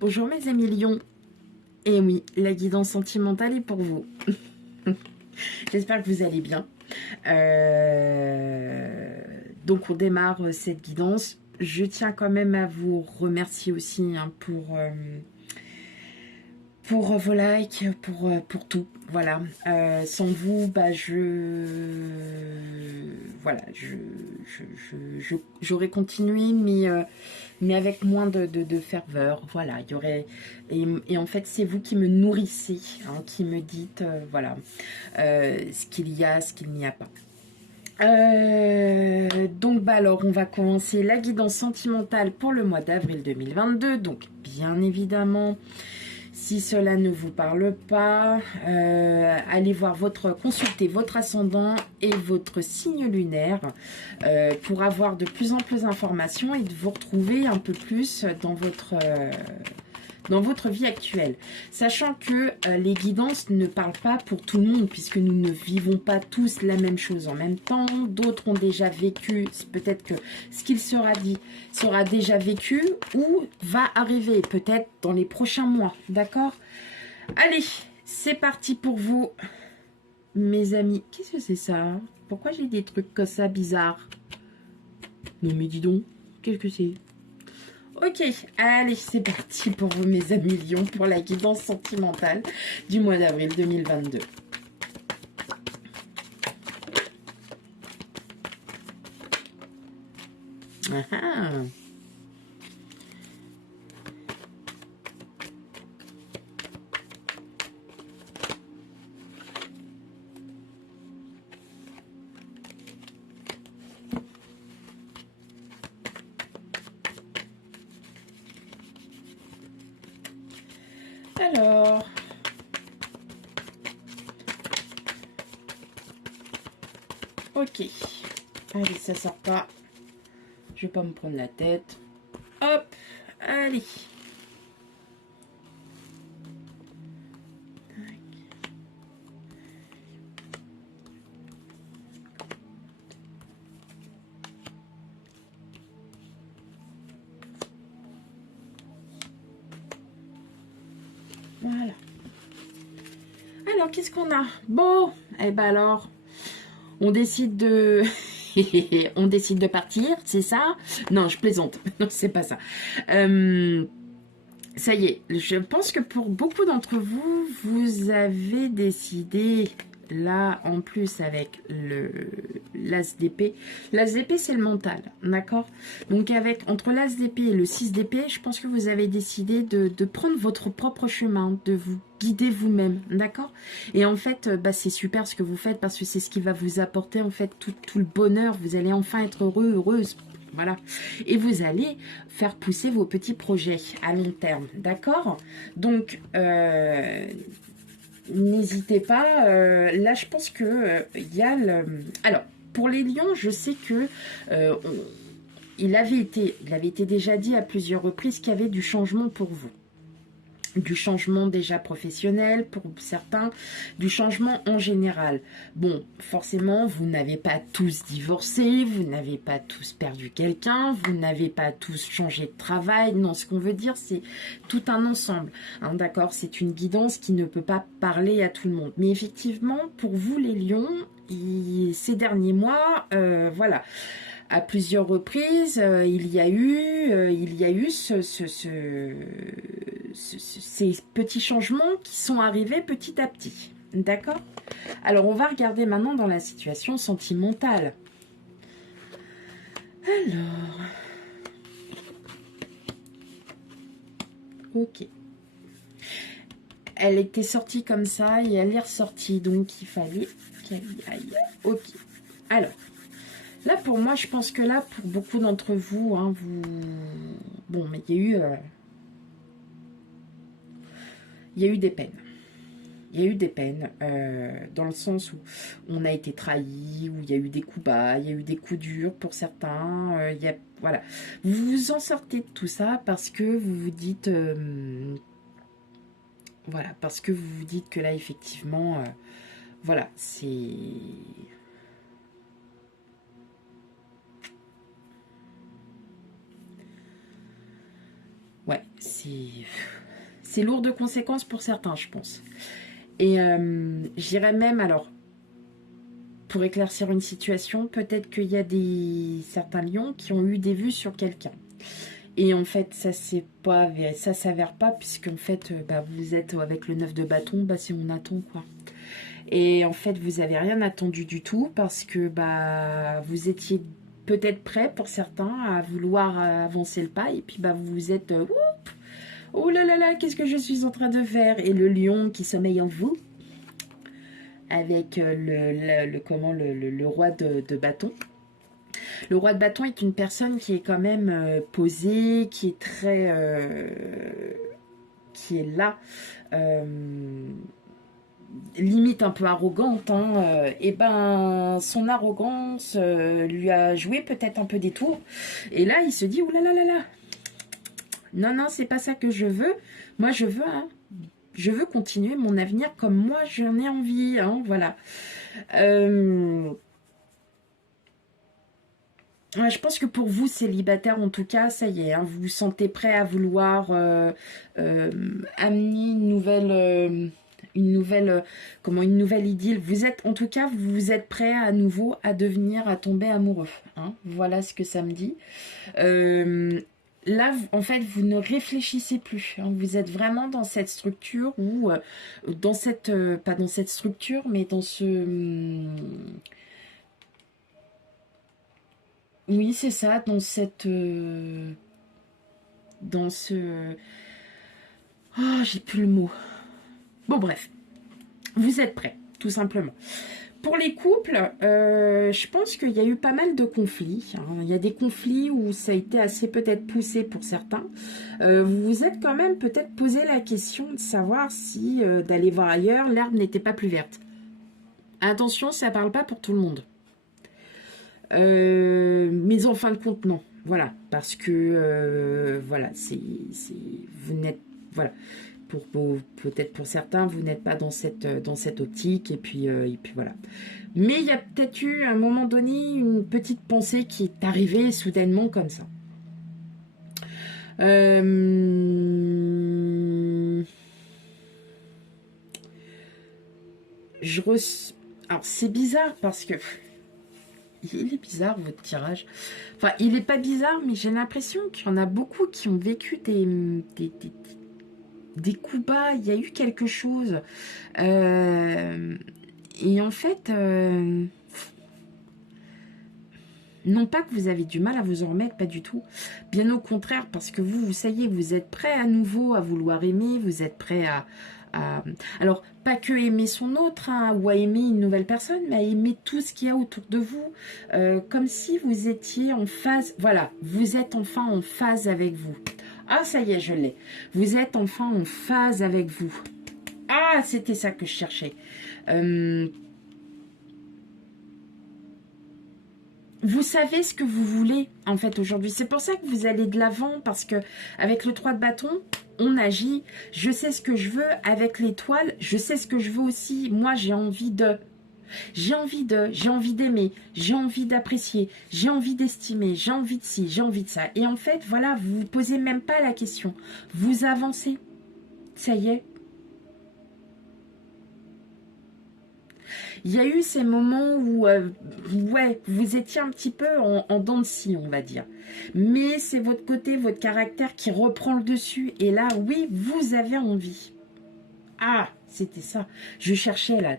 Bonjour mes amis lions. Et oui, la guidance sentimentale est pour vous. J'espère que vous allez bien. Donc on démarre cette guidance. Je tiens quand même à vous remercier aussi hein, pour vos likes, pour tout. Voilà. Sans vous, bah voilà, j'aurais continué, mais avec moins de ferveur. Voilà, il y aurait et en fait c'est vous qui me nourrissez, hein, qui me dites voilà ce qu'il y a, ce qu'il n'y a pas. Donc bah alors on va commencer la guidance sentimentale pour le mois d'avril 2022. Donc bien évidemment, si cela ne vous parle pas, allez voir consulter votre ascendant et votre signe lunaire pour avoir de plus en plus d'informations et de vous retrouver un peu plus dans votre vie actuelle. Sachant que les guidances ne parlent pas pour tout le monde, puisque nous ne vivons pas tous la même chose en même temps. D'autres ont déjà vécu, peut-être que ce qu'il sera dit sera déjà vécu ou va arriver peut-être dans les prochains mois, d'accord? Allez, c'est parti pour vous, mes amis. Qu'est-ce que c'est ça? Pourquoi j'ai des trucs comme ça bizarres? Non mais dis donc, qu'est-ce que c'est? Ok, allez, c'est parti pour vous, mes amis lions, pour la guidance sentimentale du mois d'avril 2022. Ah ah. Alors, ok. Allez, ça sort pas. Je vais pas me prendre la tête. Hop, allez. Voilà. Alors, qu'est-ce qu'on a? Bon, eh ben alors, on décide de... on décide de partir, c'est ça? Non, je plaisante. Non, c'est pas ça. Ça y est, je pense que pour beaucoup d'entre vous, vous avez décidé, là, en plus avec l'as d'épée. L'as d'épée, c'est le mental, d'accord? Donc, entre l'as d'épée et le 6 d'épée, je pense que vous avez décidé de prendre votre propre chemin, de vous guider vous-même, d'accord? Et en fait, bah, c'est super ce que vous faites parce que c'est ce qui va vous apporter, en fait, tout le bonheur. Vous allez enfin être heureux, heureuse. Voilà. Et vous allez faire pousser vos petits projets à long terme. D'accord? Donc, n'hésitez pas. Là, je pense que il y a le... Alors, pour les lions, je sais que il avait été déjà dit à plusieurs reprises qu'il y avait du changement pour vous. Du changement déjà professionnel pour certains, du changement en général. Bon, forcément, vous n'avez pas tous divorcé, vous n'avez pas tous perdu quelqu'un, vous n'avez pas tous changé de travail. Non, ce qu'on veut dire, c'est tout un ensemble. Hein, d'accord, c'est une guidance qui ne peut pas parler à tout le monde. Mais effectivement, pour vous les lions, ces derniers mois, voilà, à plusieurs reprises, il y a eu ces petits changements qui sont arrivés petit à petit. D'accord? Alors, on va regarder maintenant dans la situation sentimentale. Alors... Ok. Elle était sortie comme ça et elle est ressortie. Donc, il fallait qu'elle y aille. Ok. Alors... Là, pour moi, je pense que là, pour beaucoup d'entre vous, hein, bon, mais il y a eu des peines. Il y a eu des peines, dans le sens où on a été trahi, où il y a eu des coups bas, il y a eu des coups durs pour certains. Voilà. Vous vous en sortez de tout ça parce que vous vous dites... voilà, parce que vous vous dites que là, effectivement, voilà, c'est... Ouais, c'est lourd de conséquences pour certains, je pense. Et j'irais même, alors, pour éclaircir une situation, peut-être qu'il y a certains lions qui ont eu des vues sur quelqu'un. Et en fait, ça s'avère pas, puisqu'en fait, bah, vous êtes avec le 9 de bâton, bah, si on attend, quoi. Et en fait, vous avez rien attendu du tout, parce que bah, vous étiez peut-être prêt, pour certains, à vouloir avancer le pas, et puis bah, vous vous êtes... oh là là là, qu'est-ce que je suis en train de faire? Et le lion qui sommeille en vous, avec le roi de bâton. Le roi de bâton est une personne qui est quand même posée, qui est très... qui est là, limite un peu arrogante, hein, et ben son arrogance lui a joué peut-être un peu des tours. Et là, il se dit, ouh là là là là, non, non, c'est pas ça que je veux. Moi, je veux continuer mon avenir comme moi j'en ai envie, hein, voilà. Ouais, je pense que pour vous, célibataire, en tout cas, ça y est, hein, vous vous sentez prêt à vouloir amener une nouvelle idylle. Vous êtes, en tout cas, vous êtes prêt à nouveau à tomber amoureux, hein. Voilà ce que ça me dit. Là, en fait, vous ne réfléchissez plus, hein. Vous êtes vraiment dans cette structure ou pas dans cette structure, mais dans ce... oui, c'est ça, dans ce... Oh, j'ai plus le mot. Bon, bref. Vous êtes prêts, tout simplement. Pour les couples, je pense qu'il y a eu pas mal de conflits, hein. Il y a des conflits où ça a été assez peut-être poussé pour certains. Vous vous êtes quand même peut-être posé la question de savoir si d'aller voir ailleurs, l'herbe n'était pas plus verte. Attention, ça ne parle pas pour tout le monde. Mais en fin de compte, non. Voilà, parce que voilà, vous n'êtes, voilà, peut-être pour certains, vous n'êtes pas dans cette optique, et puis voilà. Mais il y a peut-être eu à un moment donné une petite pensée qui est arrivée soudainement comme ça. Alors c'est bizarre parce que il est bizarre votre tirage. Enfin, il est pas bizarre, mais j'ai l'impression qu'il y en a beaucoup qui ont vécu des coups bas. Il y a eu quelque chose. Et en fait, non pas que vous avez du mal à vous en remettre, pas du tout. Bien au contraire, parce que vous ça y est, vous êtes prêt à nouveau à vouloir aimer, vous êtes prêt à alors, pas que aimer son autre, hein, ou à aimer une nouvelle personne, mais à aimer tout ce qu'il y a autour de vous, comme si vous étiez en phase, voilà, vous êtes enfin en phase avec vous. Ah, ça y est, je l'ai. Vous êtes enfin en phase avec vous. Ah, c'était ça que je cherchais. Vous savez ce que vous voulez, en fait, aujourd'hui. C'est pour ça que vous allez de l'avant, parce que avec le 3 de bâton, on agit. Je sais ce que je veux. Avec l'étoile, je sais ce que je veux aussi. Moi, j'ai envie d'aimer, j'ai envie d'apprécier, j'ai envie d'estimer, j'ai envie de ci, j'ai envie de ça. Et en fait, voilà, vous vous posez même pas la question. Vous avancez. Ça y est. Il y a eu ces moments où, ouais, vous étiez un petit peu en dents de scie, on va dire. Mais c'est votre côté, votre caractère qui reprend le dessus. Et là, oui, vous avez envie. Ah, c'était ça. Je cherchais là.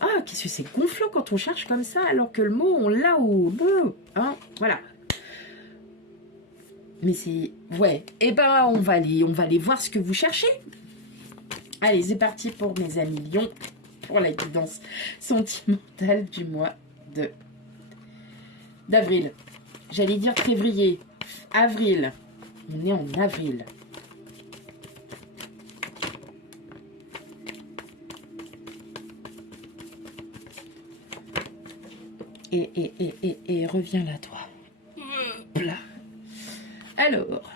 Ah, qu'est-ce que c'est gonflant quand on cherche comme ça, alors que le mot, on l'a au bout. Hein, voilà. Mais c'est... ouais. Eh ben, on va aller voir ce que vous cherchez. Allez, c'est parti pour mes amis lions. Pour la guidance sentimentale du mois d'avril. J'allais dire février. Avril. On est en avril. Et reviens là, toi. Là. Alors...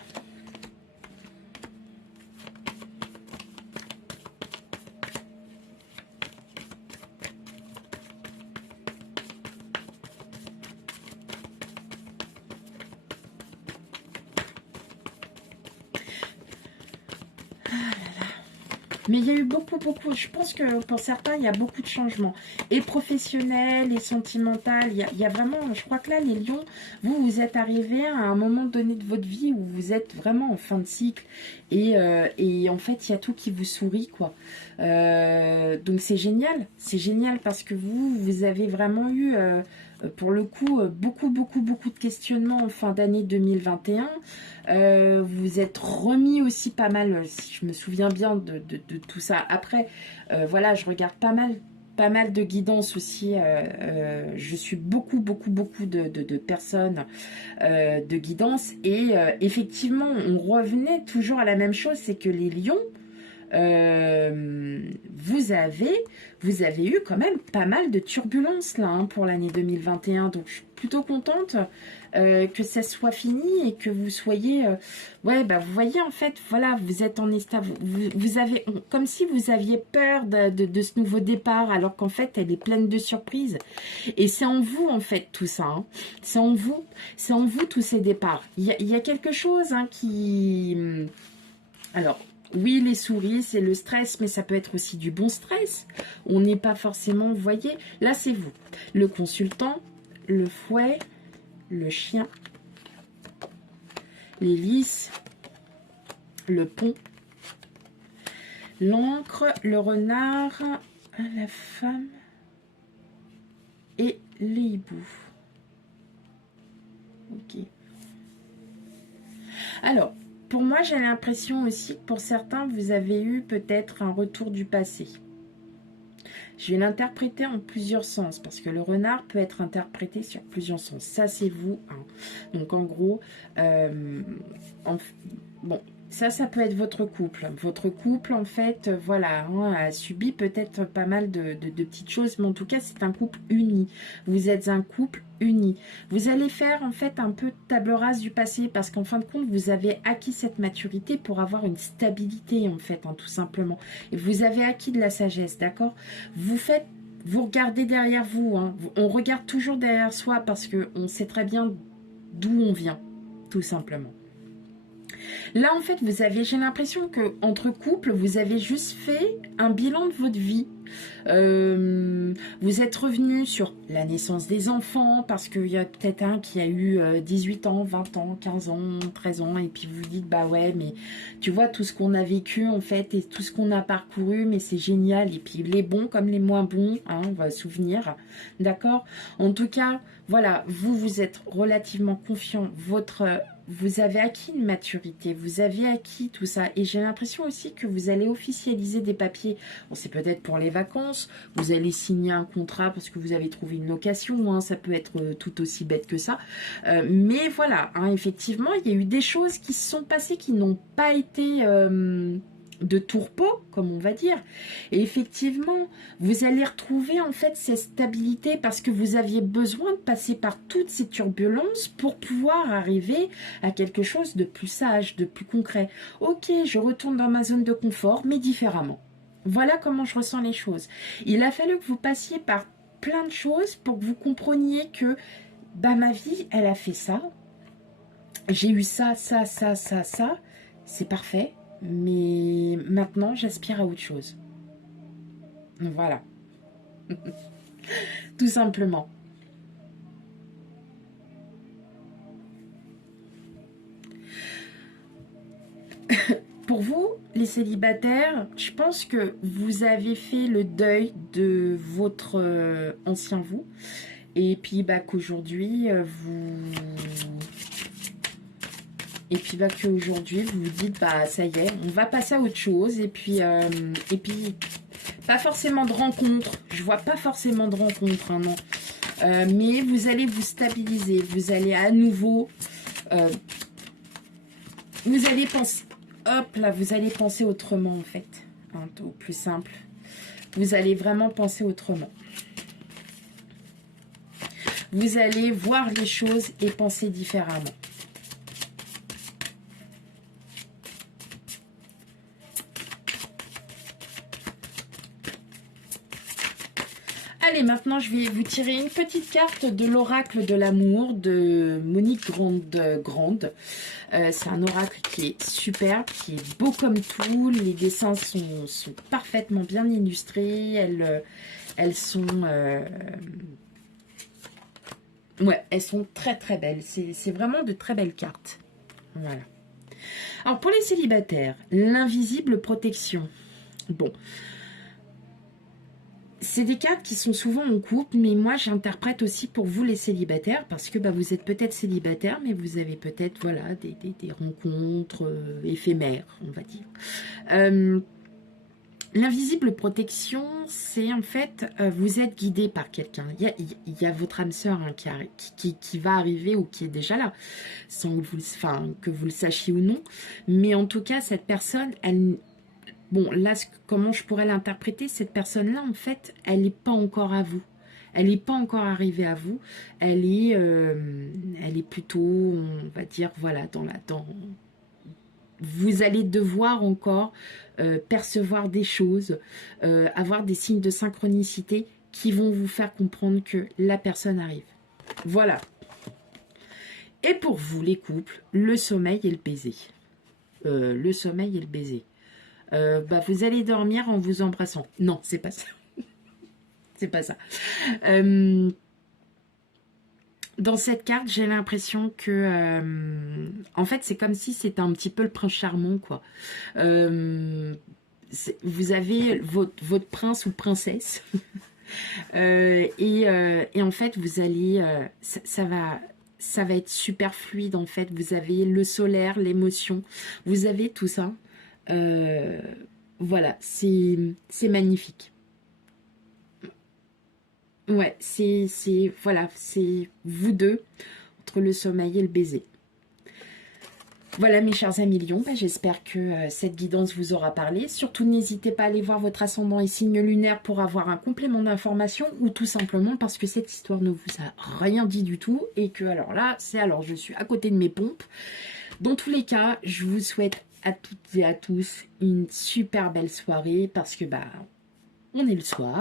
Mais il y a eu beaucoup, je pense que pour certains, il y a beaucoup de changements. Et professionnel, et sentimental, il y a vraiment, je crois que là, les lions, vous êtes arrivés à un moment donné de votre vie où vous êtes vraiment en fin de cycle. Et en fait, il y a tout qui vous sourit, quoi. Donc c'est génial parce que vous avez vraiment eu... pour le coup, beaucoup de questionnements en fin d'année 2021. Vous êtes remis aussi pas mal, si je me souviens bien de tout ça. Après, voilà, je regarde pas mal de guidance aussi. Je suis beaucoup de personnes de guidance. Et effectivement, on revenait toujours à la même chose, c'est que les lions, vous avez eu quand même pas mal de turbulences là pour l'année 2021, donc je suis plutôt contente que ça soit fini et que vous soyez ouais, bah vous voyez, en fait, voilà, vous êtes en état, vous avez, comme si vous aviez peur de ce nouveau départ, alors qu'en fait elle est pleine de surprises, et c'est en vous en fait tout ça, hein. C'est en vous tous ces départs. Il y a quelque chose qui, alors oui, les souris, c'est le stress, mais ça peut être aussi du bon stress. On n'est pas forcément, vous voyez, là c'est vous. Le consultant, le fouet, le chien, les lys, le pont, l'encre, le renard, la femme et les hiboux. Ok. Alors, pour moi, j'ai l'impression aussi que pour certains, vous avez eu peut-être un retour du passé. Je vais l'interpréter en plusieurs sens, parce que le renard peut être interprété sur plusieurs sens. Ça, c'est vous, hein. Donc, en gros, bon, ça peut être votre couple. Votre couple, en fait, voilà, hein, a subi peut-être pas mal de petites choses, mais en tout cas, c'est un couple uni. Vous êtes un couple uni. Vous allez faire, en fait, un peu table rase du passé, parce qu'en fin de compte, vous avez acquis cette maturité pour avoir une stabilité, en fait, hein, tout simplement. Et vous avez acquis de la sagesse, d'accord? Vous regardez derrière vous, hein. On regarde toujours derrière soi, parce qu'on sait très bien d'où on vient, tout simplement. Là, en fait, j'ai l'impression que entre couples, vous avez juste fait un bilan de votre vie. Vous êtes revenu sur la naissance des enfants, parce qu'il y a peut-être un qui a eu 18 ans, 20 ans, 15 ans, 13 ans, et puis vous dites, bah ouais, mais tu vois, tout ce qu'on a vécu, en fait, et tout ce qu'on a parcouru, mais c'est génial, et puis les bons comme les moins bons, hein, on va se souvenir, d'accord? En tout cas, voilà, vous êtes relativement confiant, vous avez acquis une maturité, vous avez acquis tout ça, et j'ai l'impression aussi que vous allez officialiser des papiers. Bon, c'est peut-être pour les vacances, vous allez signer un contrat parce que vous avez trouvé une location, hein, ça peut être tout aussi bête que ça, mais voilà, hein, effectivement, il y a eu des choses qui se sont passées qui n'ont pas été de tourpeau, comme on va dire, et effectivement, vous allez retrouver en fait cette stabilité parce que vous aviez besoin de passer par toutes ces turbulences pour pouvoir arriver à quelque chose de plus sage, de plus concret. Ok, je retourne dans ma zone de confort, mais différemment. Voilà comment je ressens les choses. Il a fallu que vous passiez par plein de choses pour que vous compreniez que bah, ma vie, elle a fait ça. J'ai eu ça, c'est parfait. Mais maintenant, j'aspire à autre chose. Voilà. Tout simplement. Pour vous, les célibataires, je pense que vous avez fait le deuil de votre ancien vous. Et puis, bah, qu'aujourd'hui, qu'aujourd'hui, vous vous dites, bah, ça y est, on va passer à autre chose. Et puis, pas forcément de rencontres. Je vois pas forcément de rencontres, hein, non. Mais vous allez vous stabiliser. Vous allez à nouveau... vous allez penser... Hop, là, vous allez penser autrement, en fait. Hein, au plus simple. Vous allez vraiment penser autrement. Vous allez voir les choses et penser différemment. Allez, maintenant, je vais vous tirer une petite carte de l'oracle de l'amour de Monique Grande. C'est un oracle qui est superbe, qui est beau comme tout. Les dessins sont parfaitement bien illustrés. Elles sont... ouais, elles sont très très belles. C'est vraiment de très belles cartes. Voilà. Alors pour les célibataires, l'invisible protection. Bon, c'est des cartes qui sont souvent en couple, mais moi j'interprète aussi pour vous les célibataires, parce que bah, vous êtes peut-être célibataire, mais vous avez peut-être voilà, des rencontres éphémères, on va dire. L'invisible protection, c'est en fait, vous êtes guidé par quelqu'un. Il y a votre âme sœur hein, qui va arriver ou qui est déjà là, sans que que vous le sachiez ou non. Mais en tout cas, cette personne, elle... Bon, là, comment je pourrais l'interpréter? Cette personne-là, en fait, elle n'est pas encore à vous. Elle n'est pas encore arrivée à vous. Elle est plutôt, on va dire, voilà, vous allez devoir encore percevoir des choses, avoir des signes de synchronicité qui vont vous faire comprendre que la personne arrive. Voilà. Et pour vous, les couples, le sommeil et le baiser. Le sommeil et le baiser. Bah, vous allez dormir en vous embrassant. Non, c'est pas ça. C'est pas ça. Dans cette carte, j'ai l'impression que... en fait, c'est comme si c'était un petit peu le prince charmant, quoi. Vous avez votre prince ou princesse. Et en fait, vous allez... ça va être super fluide, en fait. Vous avez le solaire, l'émotion. Vous avez tout ça. Voilà, c'est magnifique. Ouais, voilà, c'est vous deux, entre le sommeil et le baiser. Voilà mes chers amis lions, bah, j'espère que cette guidance vous aura parlé. Surtout n'hésitez pas à aller voir votre ascendant et signe lunaire pour avoir un complément d'information ou tout simplement parce que cette histoire ne vous a rien dit du tout et que alors là, je suis à côté de mes pompes. Dans tous les cas, je vous souhaite à toutes et à tous une super belle soirée parce que bah on est le soir.